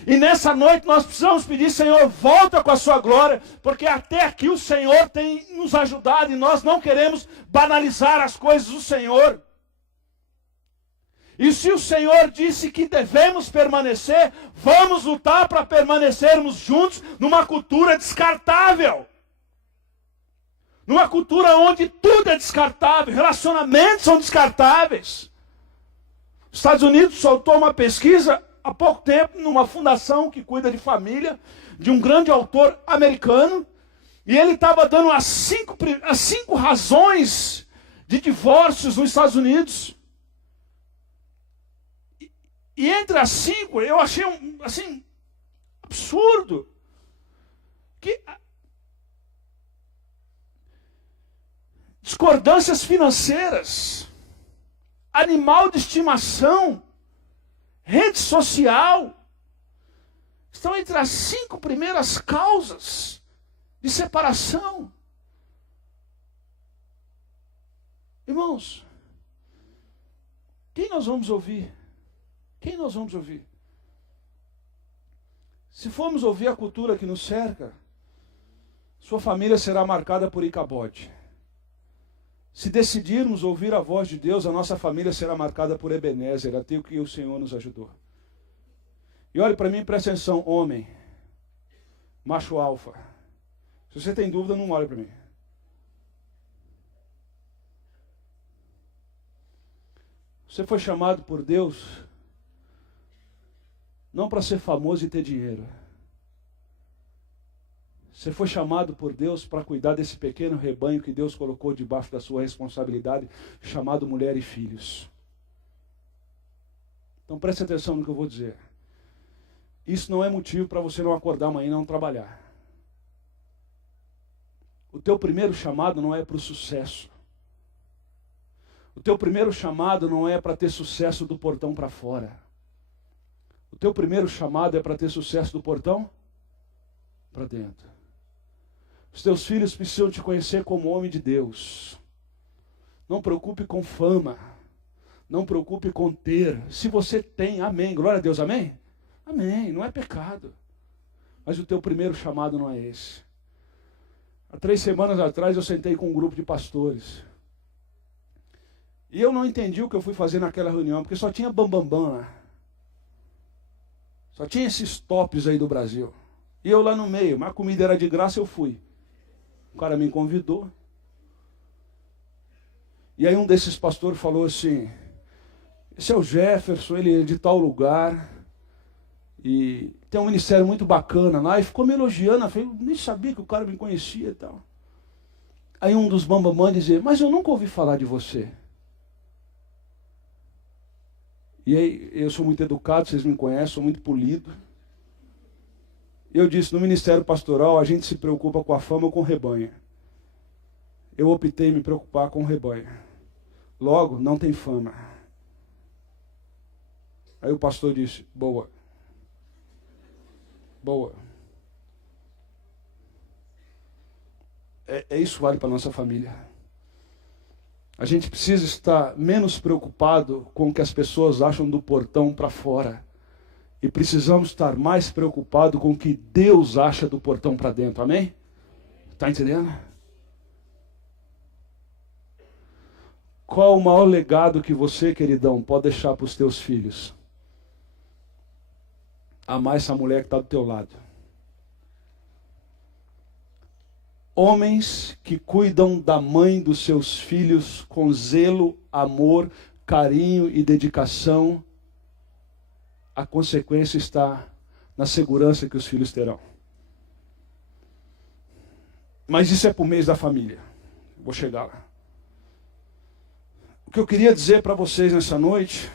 E nessa noite nós precisamos pedir, Senhor, volta com a sua glória, porque até aqui o Senhor tem nos ajudado e nós não queremos banalizar as coisas do Senhor. E se o Senhor disse que devemos permanecer, vamos lutar para permanecermos juntos numa cultura descartável. Numa cultura onde tudo é descartável, relacionamentos são descartáveis. Os Estados Unidos soltou uma pesquisa há pouco tempo numa fundação que cuida de família, de um grande autor americano, e ele estava dando as cinco razões de divórcios nos Estados Unidos. E entre as 5, eu achei assim absurdo que discordâncias financeiras, animal de estimação, rede social, estão entre as 5 primeiras causas de separação. Irmãos, quem nós vamos ouvir? Quem nós vamos ouvir? Se formos ouvir a cultura que nos cerca, sua família será marcada por Icabode. Se decidirmos ouvir a voz de Deus, a nossa família será marcada por Ebenezer, até o que o Senhor nos ajudou. E olhe para mim, presta atenção, homem, macho alfa. Se você tem dúvida, não olhe para mim. Você foi chamado por Deus não para ser famoso e ter dinheiro. Você foi chamado por Deus para cuidar desse pequeno rebanho que Deus colocou debaixo da sua responsabilidade, chamado mulher e filhos. Então preste atenção no que eu vou dizer. Isso não é motivo para você não acordar amanhã e não trabalhar. O teu primeiro chamado não é para o sucesso. O teu primeiro chamado não é para ter sucesso do portão para fora. O teu primeiro chamado é para ter sucesso do portão para dentro. Os teus filhos precisam te conhecer como homem de Deus. Não preocupe com fama. Não preocupe com ter. Se você tem, amém. Glória a Deus, amém? Amém, não é pecado. Mas o teu primeiro chamado não é esse. Há 3 semanas atrás eu sentei com um grupo de pastores. E eu não entendi o que eu fui fazer naquela reunião, porque só tinha bambambam lá. Só tinha esses tops aí do Brasil. E eu lá no meio, mas a comida era de graça, eu fui. O cara me convidou. E aí um desses pastores falou assim, esse é o Jefferson, ele é de tal lugar, e tem um ministério muito bacana lá, e ficou me elogiando, eu falei, nem sabia que o cara me conhecia e tal. Aí um dos bambamãs dizia, mas eu nunca ouvi falar de você. E aí, eu sou muito educado, vocês me conhecem, sou muito polido. Eu disse, no ministério pastoral, a gente se preocupa com a fama ou com o rebanho. Eu optei em me preocupar com o rebanho. Logo, não tem fama. Aí o pastor disse, boa. Boa. Isso vale para a nossa família. A gente precisa estar menos preocupado com o que as pessoas acham do portão para fora. E precisamos estar mais preocupados com o que Deus acha do portão para dentro. Amém? Está entendendo? Qual o maior legado que você, queridão, pode deixar para os teus filhos? Amar essa mulher que está do teu lado. Homens que cuidam da mãe dos seus filhos com zelo, amor, carinho e dedicação, a consequência está na segurança que os filhos terão. Mas isso é por mês da família. Vou chegar lá. O que eu queria dizer para vocês nessa noite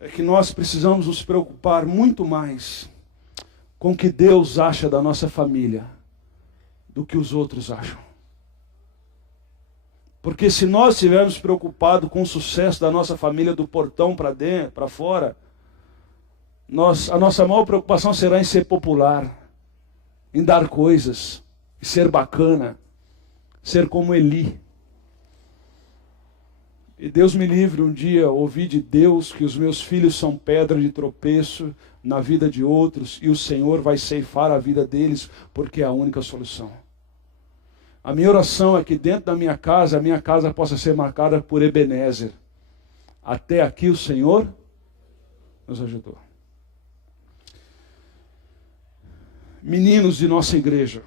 é que nós precisamos nos preocupar muito mais com o que Deus acha da nossa família do que os outros acham. Porque se nós estivermos preocupados com o sucesso da nossa família do portão para dentro, para fora, a nossa maior preocupação será em ser popular, em dar coisas, em ser bacana, ser como Eli. E Deus me livre um dia ouvir de Deus que os meus filhos são pedra de tropeço na vida de outros e o Senhor vai ceifar a vida deles porque é a única solução. A minha oração é que dentro da minha casa, a minha casa possa ser marcada por Ebenezer. Até aqui o Senhor nos ajudou. Meninos de nossa igreja.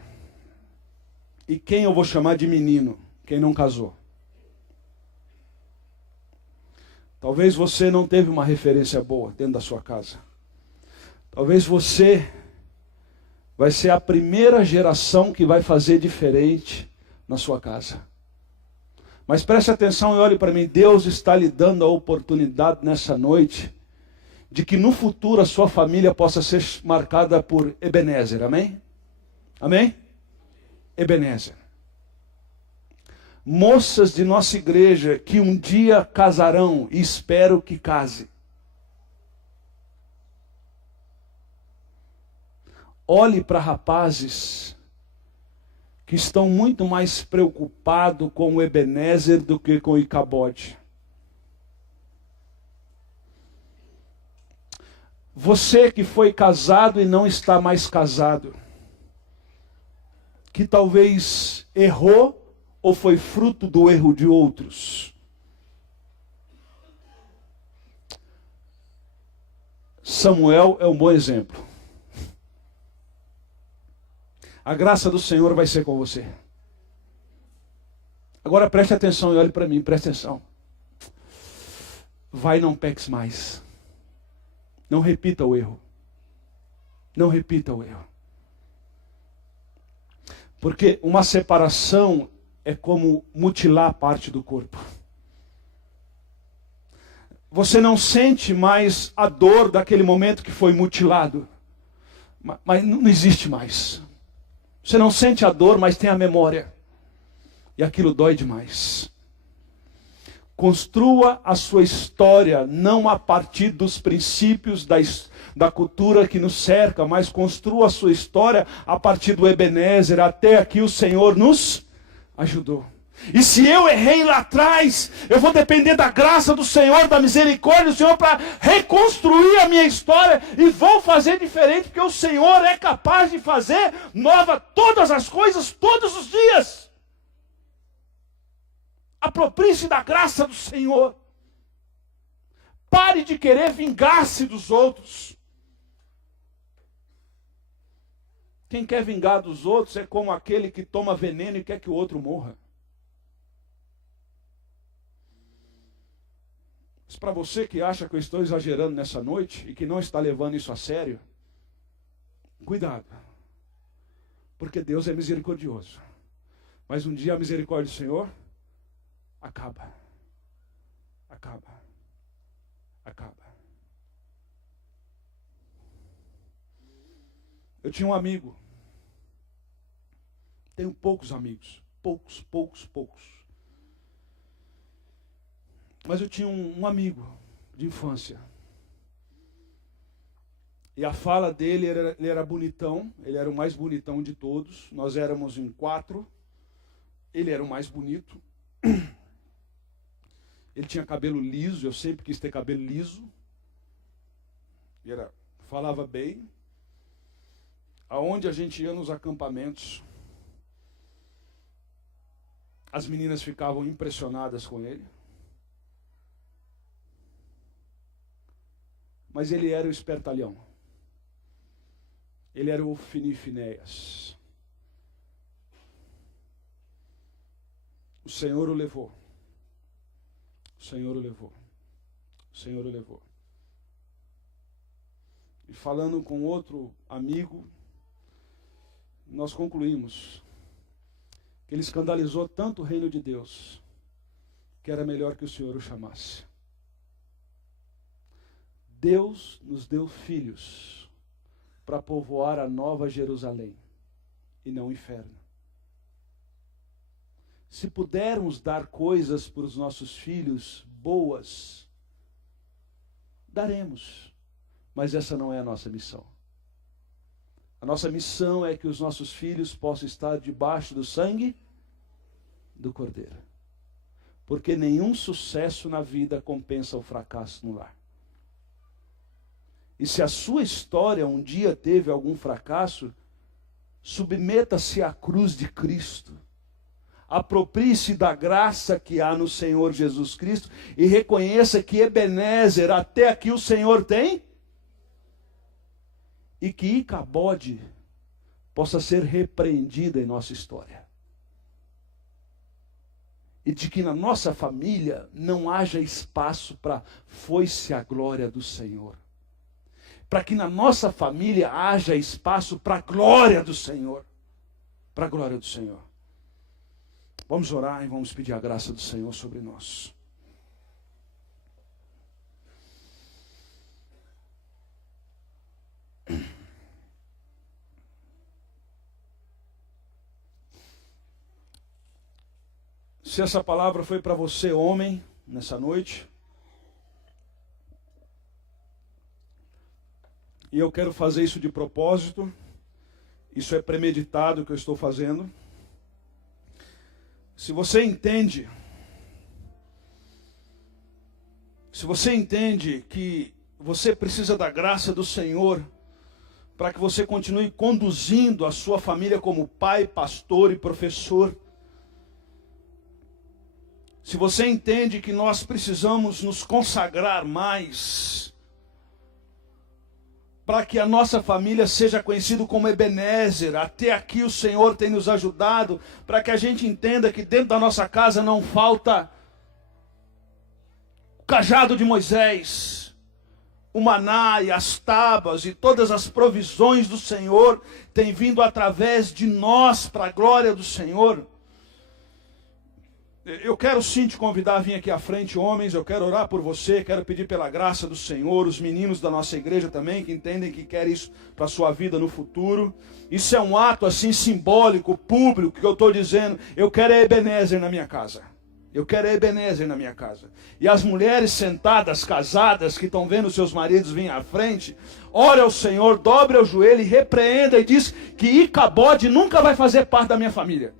E quem eu vou chamar de menino? Quem não casou. Talvez você não teve uma referência boa dentro da sua casa. Talvez você vai ser a primeira geração que vai fazer diferente na sua casa. Mas preste atenção e olhe para mim. Deus está lhe dando a oportunidade nessa noite de que no futuro a sua família possa ser marcada por Ebenezer. Amém? Amém? Ebenezer. moças de nossa igreja que um dia casarão e espero que case. Olhe para rapazes que estão muito mais preocupados com o Ebenezer do que com o Icabode. Você que foi casado e não está mais casado, que talvez errou ou foi fruto do erro de outros. Samuel é um bom exemplo. A graça do Senhor vai ser com você. Agora preste atenção e olhe para mim, preste atenção. Vai, não peques mais. Não repita o erro. Não repita o erro. Porque uma separação é como mutilar parte do corpo. Você não sente mais a dor daquele momento que foi mutilado. Mas não existe mais. Você não sente a dor, mas tem a memória. E aquilo dói demais. Construa a sua história não a partir dos princípios da cultura que nos cerca, mas construa a sua história a partir do Ebenezer. Até aqui o Senhor nos ajudou. E se eu errei lá atrás, eu vou depender da graça do Senhor, da misericórdia do Senhor para reconstruir a minha história e vou fazer diferente, porque o Senhor é capaz de fazer nova todas as coisas, todos os dias. Aproprie-se da graça do Senhor. Pare de querer vingar-se dos outros. Quem quer vingar dos outros é como aquele que toma veneno e quer que o outro morra. Mas para você que acha que eu estou exagerando nessa noite e que não está levando isso a sério, cuidado. Porque Deus é misericordioso. Mas um dia a misericórdia do Senhor acaba. Acaba. Acaba. Eu tinha um amigo. Tenho poucos amigos. Poucos. Mas eu tinha um amigo de infância. E a fala dele, ele era bonitão. Ele era o mais bonitão de todos. Nós éramos em 4. Ele era o mais bonito. Ele tinha cabelo liso. Eu sempre quis ter cabelo liso. Falava bem. Aonde a gente ia nos acampamentos, as meninas ficavam impressionadas com ele. Mas ele era o espertalhão. Ele era o Finifinéias. O Senhor o levou. O Senhor o levou. O Senhor o levou. E falando com outro amigo, nós concluímos que ele escandalizou tanto o reino de Deus, que era melhor que o Senhor o chamasse. Deus nos deu filhos para povoar a nova Jerusalém e não o inferno. Se pudermos dar coisas para os nossos filhos boas, daremos. Mas essa não é a nossa missão. A nossa missão é que os nossos filhos possam estar debaixo do sangue do Cordeiro. Porque nenhum sucesso na vida compensa o fracasso no lar. E se a sua história um dia teve algum fracasso, submeta-se à cruz de Cristo. Aproprie-se da graça que há no Senhor Jesus Cristo e reconheça que Ebenezer, até aqui o Senhor tem. E que Icabode possa ser repreendida em nossa história. E de que na nossa família não haja espaço para foi-se a glória do Senhor. Para que na nossa família haja espaço para a glória do Senhor. Para a glória do Senhor. Vamos orar e vamos pedir a graça do Senhor sobre nós. Se essa palavra foi para você, homem, nessa noite, e eu quero fazer isso de propósito, isso é premeditado o que eu estou fazendo. Se você entende que você precisa da graça do Senhor para que você continue conduzindo a sua família como pai, pastor e professor, se você entende que nós precisamos nos consagrar mais para que a nossa família seja conhecida como Ebenezer, até aqui o Senhor tem nos ajudado, para que a gente entenda que dentro da nossa casa não falta o cajado de Moisés, o maná e as tábuas e todas as provisões do Senhor têm vindo através de nós para a glória do Senhor. Eu quero sim te convidar a vir aqui à frente, homens, eu quero orar por você, quero pedir pela graça do Senhor, os meninos da nossa igreja também, que entendem que querem isso para a sua vida no futuro. Isso é um ato assim simbólico, público, que eu estou dizendo, eu quero Ebenezer na minha casa. Eu quero Ebenezer na minha casa. E as mulheres sentadas, casadas, que estão vendo seus maridos vir à frente, ore ao Senhor, dobre o joelho e repreenda e diz que Icabode nunca vai fazer parte da minha família.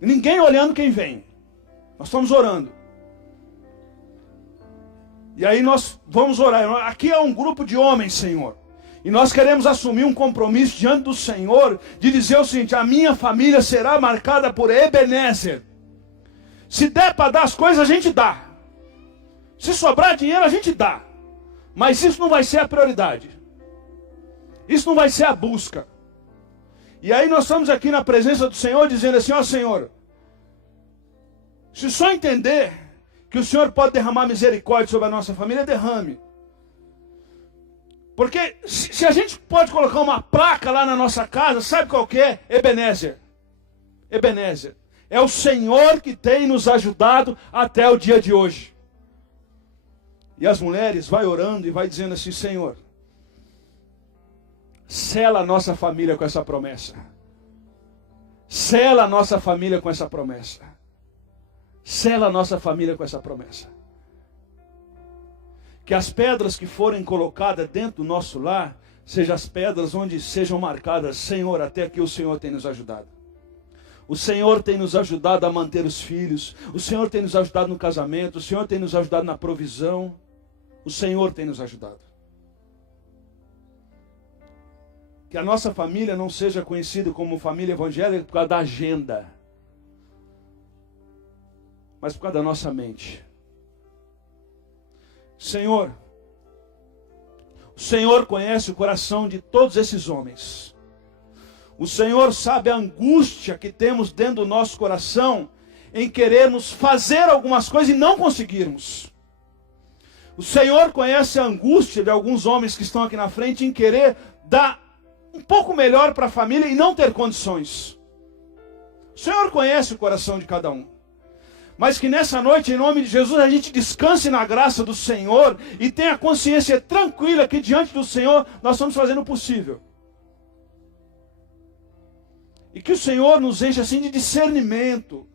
Ninguém olhando quem vem. Nós estamos orando. E aí nós vamos orar. Aqui é um grupo de homens, Senhor. E nós queremos assumir um compromisso diante do Senhor de dizer o seguinte: a minha família será marcada por Ebenezer. Se der para dar as coisas, a gente dá. Se sobrar dinheiro, a gente dá. Mas isso não vai ser a prioridade. Isso não vai ser a busca. E aí nós estamos aqui na presença do Senhor dizendo assim: ó Senhor, se só entender que o Senhor pode derramar misericórdia sobre a nossa família, derrame. Porque se a gente pode colocar uma placa lá na nossa casa, sabe qual que é? Ebenezer. Ebenezer. É o Senhor que tem nos ajudado até o dia de hoje. E as mulheres vai orando e vai dizendo assim: Senhor, sela a nossa família com essa promessa. Sela a nossa família com essa promessa. Sela a nossa família com essa promessa. Que as pedras que forem colocadas dentro do nosso lar, sejam as pedras onde sejam marcadas: Senhor, até aqui o Senhor tem nos ajudado. O Senhor tem nos ajudado a manter os filhos. O Senhor tem nos ajudado no casamento. O Senhor tem nos ajudado na provisão. O Senhor tem nos ajudado. Que a nossa família não seja conhecida como família evangélica por causa da agenda, mas por causa da nossa mente. Senhor, o Senhor conhece o coração de todos esses homens. O Senhor sabe a angústia que temos dentro do nosso coração em querermos fazer algumas coisas e não conseguirmos. O Senhor conhece a angústia de alguns homens que estão aqui na frente em querer dar um pouco melhor para a família e não ter condições. O Senhor conhece o coração de cada um. Mas que nessa noite, em nome de Jesus, a gente descanse na graça do Senhor e tenha a consciência tranquila que diante do Senhor nós estamos fazendo o possível. E que o Senhor nos enche assim de discernimento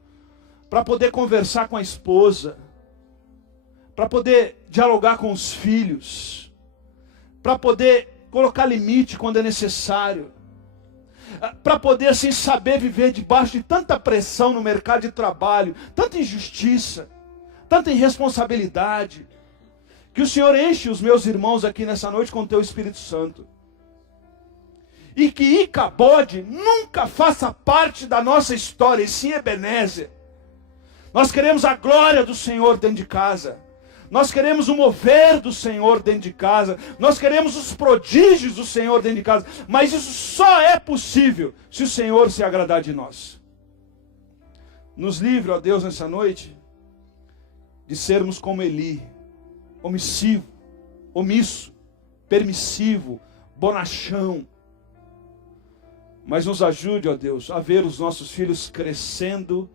para poder conversar com a esposa, para poder dialogar com os filhos, para poder colocar limite quando é necessário, para poder assim saber viver debaixo de tanta pressão no mercado de trabalho, tanta injustiça, tanta irresponsabilidade. Que o Senhor enche os meus irmãos aqui nessa noite com o teu Espírito Santo. E que Icabode nunca faça parte da nossa história, e sim Ebenezer. Nós queremos a glória do Senhor dentro de casa. Nós queremos o mover do Senhor dentro de casa. Nós queremos os prodígios do Senhor dentro de casa. Mas isso só é possível se o Senhor se agradar de nós. Nos livre, ó Deus, nessa noite, de sermos como Eli, omissivo, omisso, permissivo, bonachão. Mas nos ajude, ó Deus, a ver os nossos filhos crescendo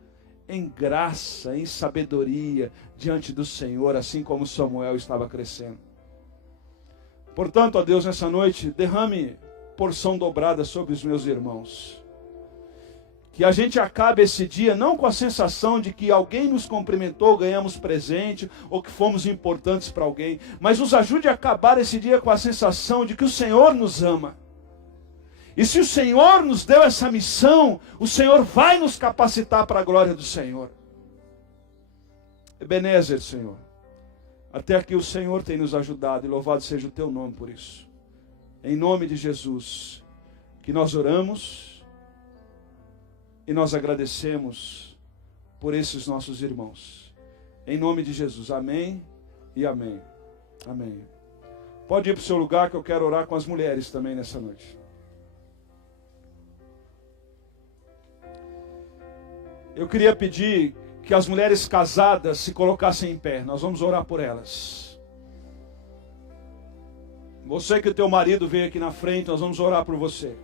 em graça, em sabedoria, diante do Senhor, assim como Samuel estava crescendo. Portanto, ó Deus, nessa noite, derrame porção dobrada sobre os meus irmãos. Que a gente acabe esse dia não com a sensação de que alguém nos cumprimentou, ganhamos presente, ou que fomos importantes para alguém, mas nos ajude a acabar esse dia com a sensação de que o Senhor nos ama. E se o Senhor nos deu essa missão, o Senhor vai nos capacitar para a glória do Senhor. Ebenezer, Senhor. Até aqui o Senhor tem nos ajudado, e louvado seja o teu nome por isso. Em nome de Jesus, que nós oramos e nós agradecemos por esses nossos irmãos. Em nome de Jesus, amém e amém. Amém. Pode ir para o seu lugar que eu quero orar com as mulheres também nessa noite. Eu queria pedir que as mulheres casadas se colocassem em pé. Nós vamos orar por elas. Você que o teu marido veio aqui na frente, nós vamos orar por você.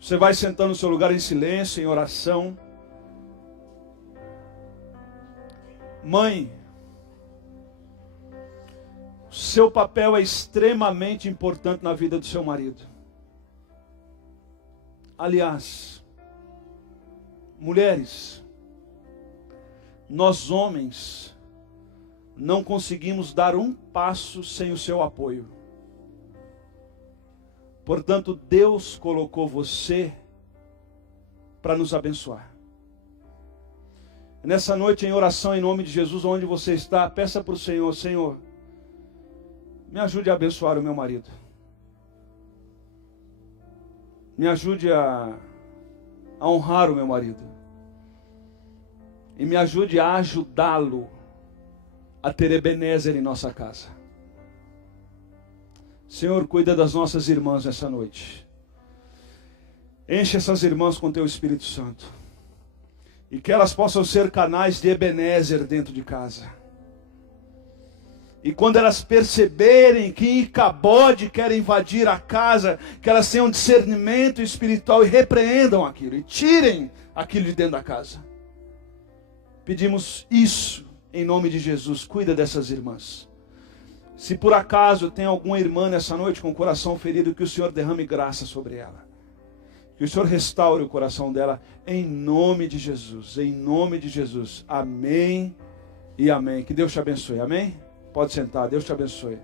Você vai sentando no seu lugar em silêncio, em oração. Mãe, seu papel é extremamente importante na vida do seu marido. Aliás, mulheres, nós homens não conseguimos dar um passo sem o seu apoio. Portanto, Deus colocou você para nos abençoar. Nessa noite, em oração, em nome de Jesus, onde você está, peça para o Senhor: Senhor, me ajude a abençoar o meu marido. Me ajude a honrar o meu marido. E me ajude a ajudá-lo a ter Ebenezer em nossa casa. Senhor, cuida das nossas irmãs nessa noite. Enche essas irmãs com teu Espírito Santo. E que elas possam ser canais de Ebenezer dentro de casa. E quando elas perceberem que Icabode quer invadir a casa, que elas tenham discernimento espiritual e repreendam aquilo. E tirem aquilo de dentro da casa. Pedimos isso em nome de Jesus. Cuida dessas irmãs. Se por acaso tem alguma irmã nessa noite com o coração ferido, que o Senhor derrame graça sobre ela. Que o Senhor restaure o coração dela, em nome de Jesus. Em nome de Jesus. Amém e amém. Que Deus te abençoe. Amém? Pode sentar. Deus te abençoe.